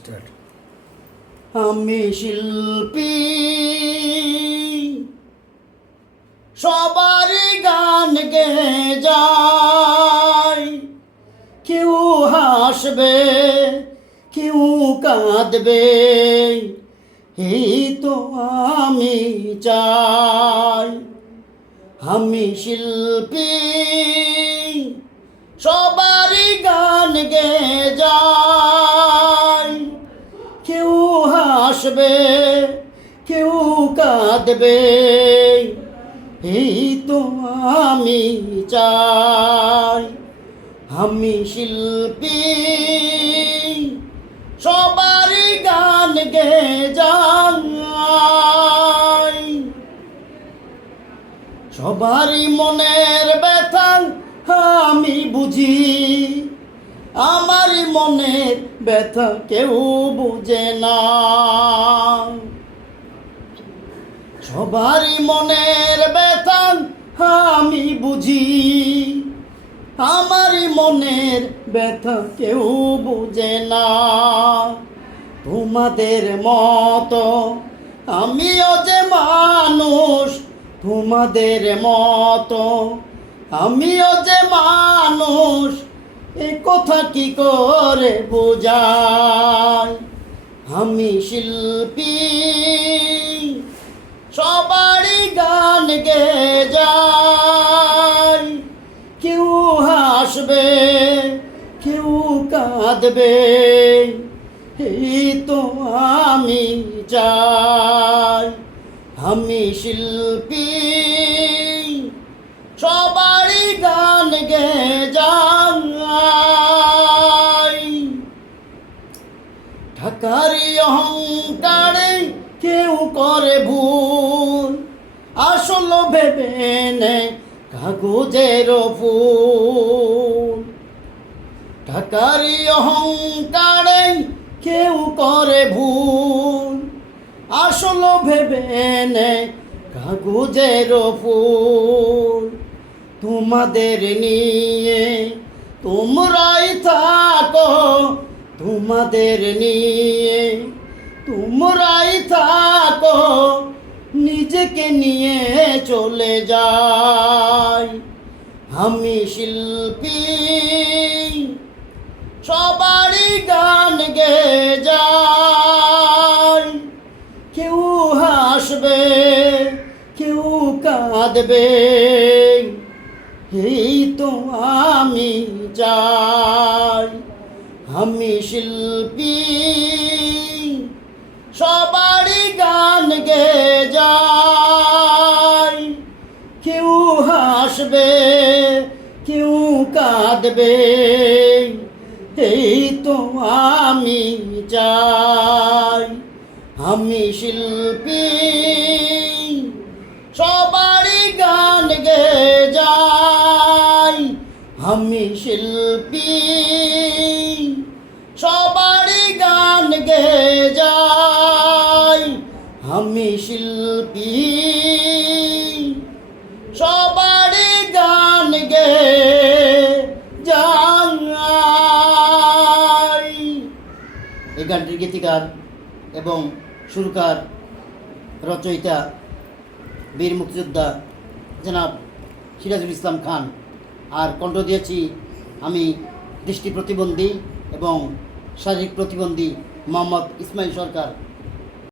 Start. আমি শিল্পী, সবারই গান গেয়ে যাই। কেউ হাসবে, কেউ কাঁদবে, এই তো আমি চাই। আমি শিল্পী, সবারই গান গেয়ে যাই। কেউ হাসবে, কেউ কাঁদবে, এই তো আমি চাই। আমি শিল্পী, সবারই গান গেয়ে যাই। সবারই মনের ব্যথা আমি বুঝি, আমারই মনের ব্যথা কেউ বুঝে না। সবারই মনের ব্যথা আমি বুঝি, আমারই মনের ব্যথা কেউ বুঝে না। তোমাদের মতো আমিও যে মানুষ, তোমাদের মতো আমিও যে মানুষ, এ কথা কি করে বোঝাই। আমি শিল্পী, সবারই গান গেয়ে যাই। কেউ হাসবে, কেউ কাঁদবে, এই তো আমি চাই। আমি শিল্পী, সবারই গান গেয়ে যাই। ঢাকারি অহংকারে কেউ করে ভুল, আসল ভেবে নেয় কাগজের ফুল। ঢাকারি অহংকারে কেউ করে ভুল, আসল ভেবে নেয় কাগজের ফুল। তোমাদের নিয়ে তোমরাই থাকো, তোমাদের নিয়ে তোমরাই থাকো, নিজেকে নিয়ে চলে যাই। আমি শিল্পী, সবারই গান গেয়ে যাই। কেউ হাসবে, কেউ কাঁদবে, এই তো আমি চাই। আমি শিল্পী, সবারই গান গেয়ে যাই। কেউ হাসবে, কেউ কাঁদবে, এই তো আমি চাই। আমি শিল্পী, সবারই গান গেয়ে যাই। আমি শিল্পী, সবারই গান গেয়ে যাই। আমি শিল্পী, সবারই গান গেয়ে যাই। এই গানটির গীতিকার এবং সুরকার, রচয়িতা বীর মুক্তিযোদ্ধা জনাব সিরাজুল ইসলাম খান। আর কণ্ঠ দিয়েছি আমি দৃষ্টি প্রতিবন্ধী এবং শারীরিক প্রতিবন্ধী মোহাম্মদ ইসমাইল সরকার।